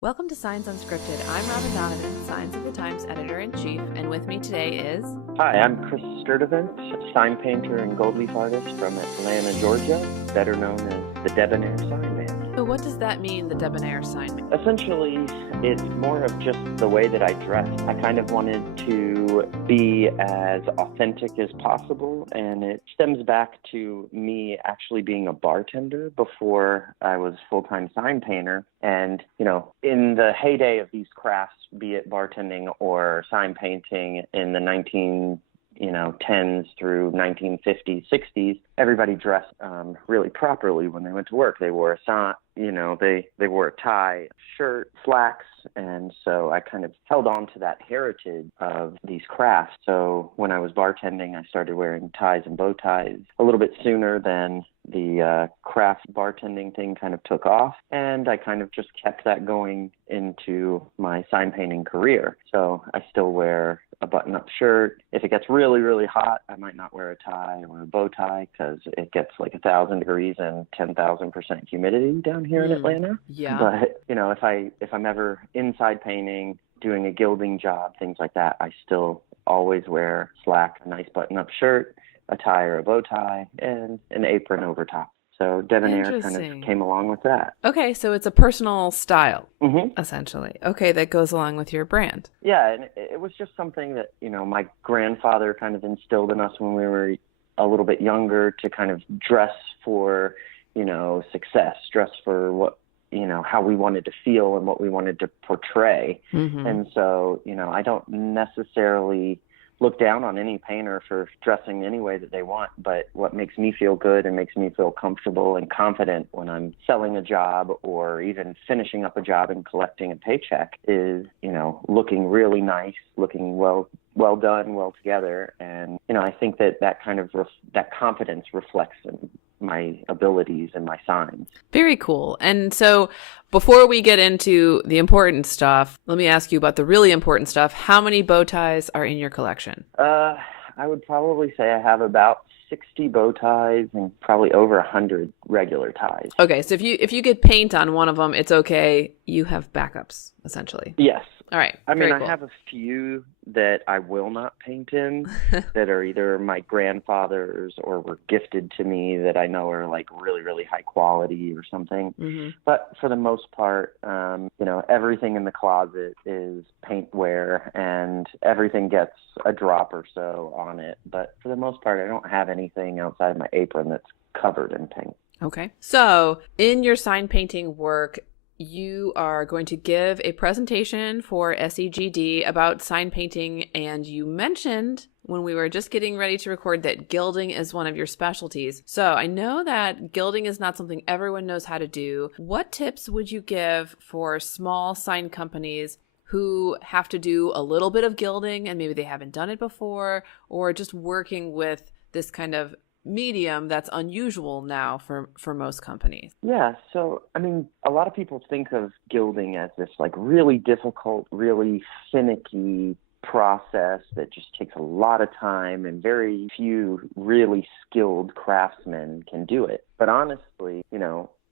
Welcome to Signs Unscripted. I'm Robin Donovan, Signs of the Times editor-in-chief, and with me today is... Hi, I'm Chris Sturdivant, sign painter and gold leaf artist from Atlanta, Georgia, better known as the Debonair Signman. So what does that mean, the Debonair Signman? Essentially, it's more of just the way that I dress. I kind of wanted to be as authentic as possible, and it stems back to me actually being a bartender before I was a full-time sign painter. And, in the heyday of these crafts, be it bartending or sign painting in the 10s through 1950s, 60s, everybody dressed really properly when they went to work. They wore they wore a tie, shirt, slacks, and so I kind of held on to that heritage of these crafts. So when I was bartending, I started wearing ties and bow ties a little bit sooner than the craft bartending thing kind of took off, and I kind of just kept that going into my sign painting career. So I still wear a button-up shirt. If it gets really, really hot, I might not wear a tie or a bow tie because it gets like 1,000 degrees and 10,000% humidity down here in Atlanta. Yeah. But, if I'm ever inside painting, doing a gilding job, things like that, I still always wear slack, a nice button-up shirt, a tie or a bow tie, and an apron over top. So Debonair kind of came along with that. Okay, so it's a personal style, essentially. Okay, that goes along with your brand. Yeah, and it was just something that, my grandfather kind of instilled in us when we were a little bit younger to kind of dress for, success, dress for what, how we wanted to feel and what we wanted to portray. And so, I don't necessarily look down on any painter for dressing any way that they want, but what makes me feel good and makes me feel comfortable and confident when I'm selling a job or even finishing up a job and collecting a paycheck is, looking really nice, looking well done, well together. And, I think that kind of that confidence reflects in my abilities and my signs. Very cool. And so before we get into the important stuff, let me ask you about the really important stuff. How many bow ties are in your collection? I would probably say I have about 60 bow ties and probably over 100 regular ties. Okay, so if you get paint on one of them, it's okay. You have backups, essentially. Yes. All right. I mean, cool. I have a few that I will not paint in that are either my grandfather's or were gifted to me that I know are like really, really high quality or something. But for the most part, everything in the closet is paint wear and everything gets a drop or so on it. But for the most part, I don't have anything outside of my apron that's covered in paint. Okay. So in your sign painting work, you are going to give a presentation for SEGD about sign painting, and you mentioned when we were just getting ready to record that gilding is one of your specialties. So I know that gilding is not something everyone knows how to do. What tips would you give for small sign companies who have to do a little bit of gilding and maybe they haven't done it before, or just working with this kind of medium that's unusual now for most companies? Yeah, so I mean, a lot of people think of gilding as this like really difficult, really finicky process that just takes a lot of time and very few really skilled craftsmen can do it. But honestly,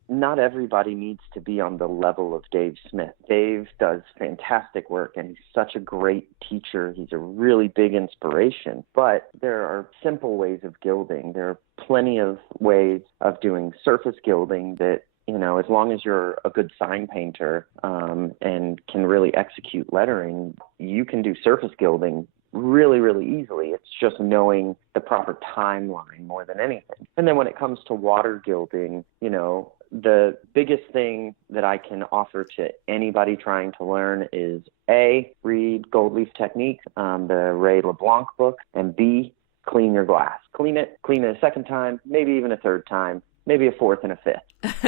not everybody needs to be on the level of Dave Smith. Dave does fantastic work, and he's such a great teacher. He's a really big inspiration. But there are simple ways of gilding. There are plenty of ways of doing surface gilding that, as long as you're a good sign painter and can really execute lettering, you can do surface gilding really, really easily. It's just knowing the proper timeline more than anything. And then when it comes to water gilding, the biggest thing that I can offer to anybody trying to learn is A, read Gold Leaf Technique, the Ray LeBlanc book, and B, clean your glass. Clean it a second time, maybe even a third time, maybe a fourth and a fifth.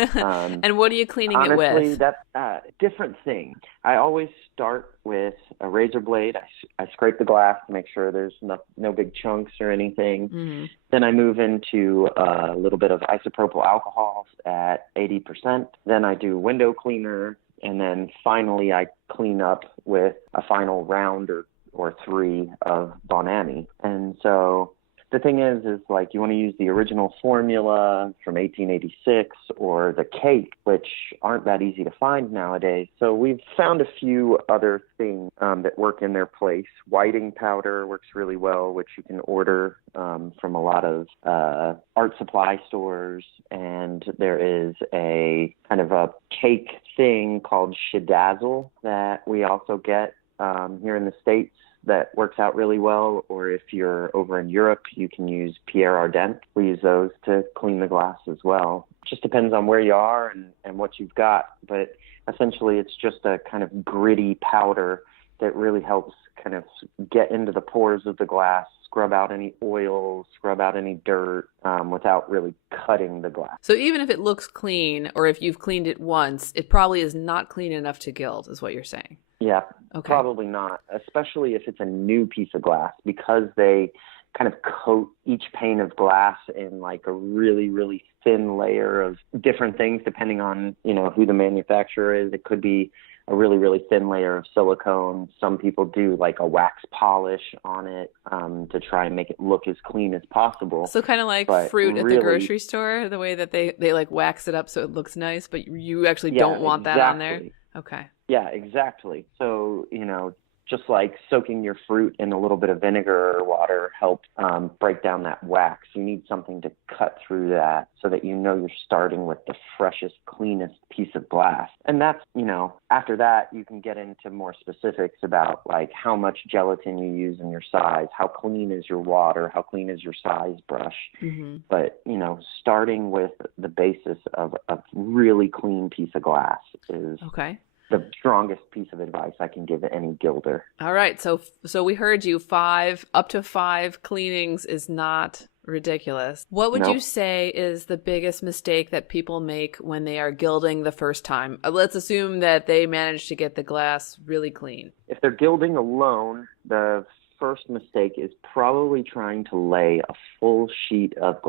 And what are you cleaning honestly, it with? Honestly, that's a different thing. I always start with a razor blade. I scrape the glass to make sure there's no big chunks or anything. Then I move into a little bit of isopropyl alcohol at 80%. Then I do window cleaner. And then finally I clean up with a final round or three of Bonami. And so The thing is like you want to use the original formula from 1886 or the cake, which aren't that easy to find nowadays. So we've found a few other things that work in their place. Whiting powder works really well, which you can order from a lot of art supply stores. And there is a kind of a cake thing called Shidazzle that we also get here in the States that works out really well. Or if you're over in Europe, you can use Pierre Ardent. We use those to clean the glass as well. Just depends on where you are and what you've got. But essentially, it's just a kind of gritty powder that really helps kind of get into the pores of the glass, scrub out any oil, scrub out any dirt without really cutting the glass. So even if it looks clean, or if you've cleaned it once, it probably is not clean enough to gild, is what you're saying. Yeah, okay. Probably not, especially if it's a new piece of glass, because they kind of coat each pane of glass in like a really, really thin layer of different things depending on, who the manufacturer is. It could be a really, really thin layer of silicone. Some people do like a wax polish on it to try and make it look as clean as possible. So kind of like fruit at the grocery store, the way that they like wax it up so it looks nice, but you actually don't want that on there? Okay. Yeah, exactly. So, just like soaking your fruit in a little bit of vinegar or water helps break down that wax. You need something to cut through that so that you're starting with the freshest, cleanest piece of glass. And that's, after that, you can get into more specifics about like how much gelatin you use in your size, how clean is your water, how clean is your size brush. Mm-hmm. But, starting with the basis of a really clean piece of glass is the strongest piece of advice I can give any gilder. All right. So we heard you. Up to 5 cleanings is not ridiculous. What would you say is the biggest mistake that people make when they are gilding the first time? Let's assume that they managed to get the glass really clean. If they're gilding alone, the first mistake is probably trying to lay a full sheet of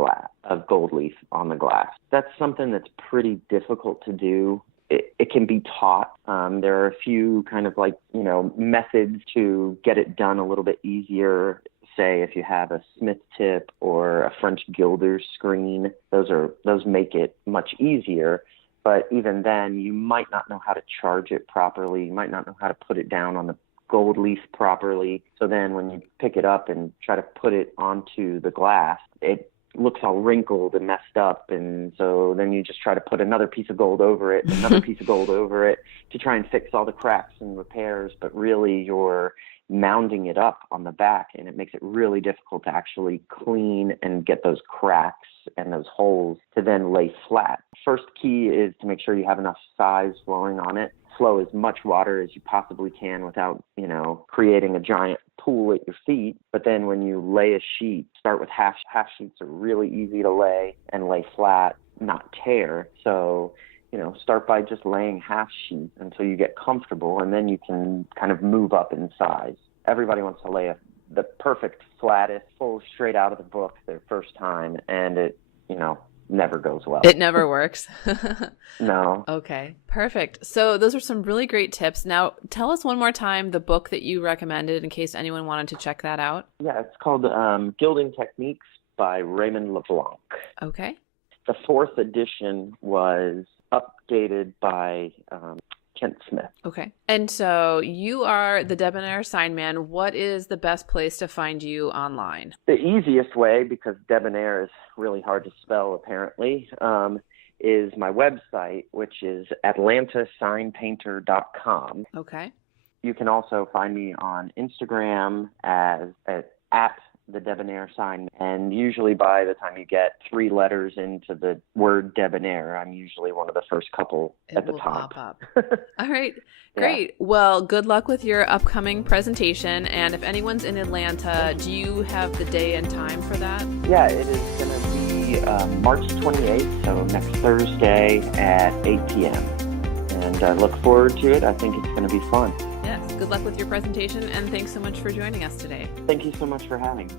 gold leaf on the glass. That's something that's pretty difficult to do. It can be taught. There are a few kind of like, methods to get it done a little bit easier. Say if you have a Smith tip or a French gilder's screen, those make it much easier. But even then, you might not know how to charge it properly. You might not know how to put it down on the gold leaf properly. So then when you pick it up and try to put it onto the glass, it looks all wrinkled and messed up, and so then you just try to put another piece of gold over it, another piece of gold over it to try and fix all the cracks and repairs, but really you're mounding it up on the back, and it makes it really difficult to actually clean and get those cracks and those holes to then lay flat. First key is to make sure you have enough size flowing on it. Flow as much water as you possibly can without, creating a giant pool at your feet. But then when you lay a sheet, start with half sheets are really easy to lay and lay flat, not tear. So, start by just laying half sheet until you get comfortable, and then you can kind of move up in size. Everybody wants to lay the perfect, flattest, full straight out of the book their first time, and it, never goes well. It never works. No. Okay, perfect. So those are some really great tips. Now, tell us one more time the book that you recommended in case anyone wanted to check that out. Yeah, it's called Gilding Techniques by Raymond LeBlanc. Okay. The 4th edition was updated by Kent Smith. Okay. And so you are the Debonair Signman. What is the best place to find you online? The easiest way, because Debonair is really hard to spell apparently, is my website, which is atlantaSignPainter.com. Okay. You can also find me on Instagram at the Debonair Sign, and usually by the time you get 3 letters into the word Debonair, I'm usually one of the first couple at the top. Pop up. All right, great. Yeah. Well, good luck with your upcoming presentation, and if anyone's in Atlanta, do you have the day and time for that? Yeah, it is going to be March 28th, so next Thursday at 8 p.m. And I look forward to it. I think it's going to be fun. Yes, good luck with your presentation, and thanks so much for joining us today. Thank you so much for having me.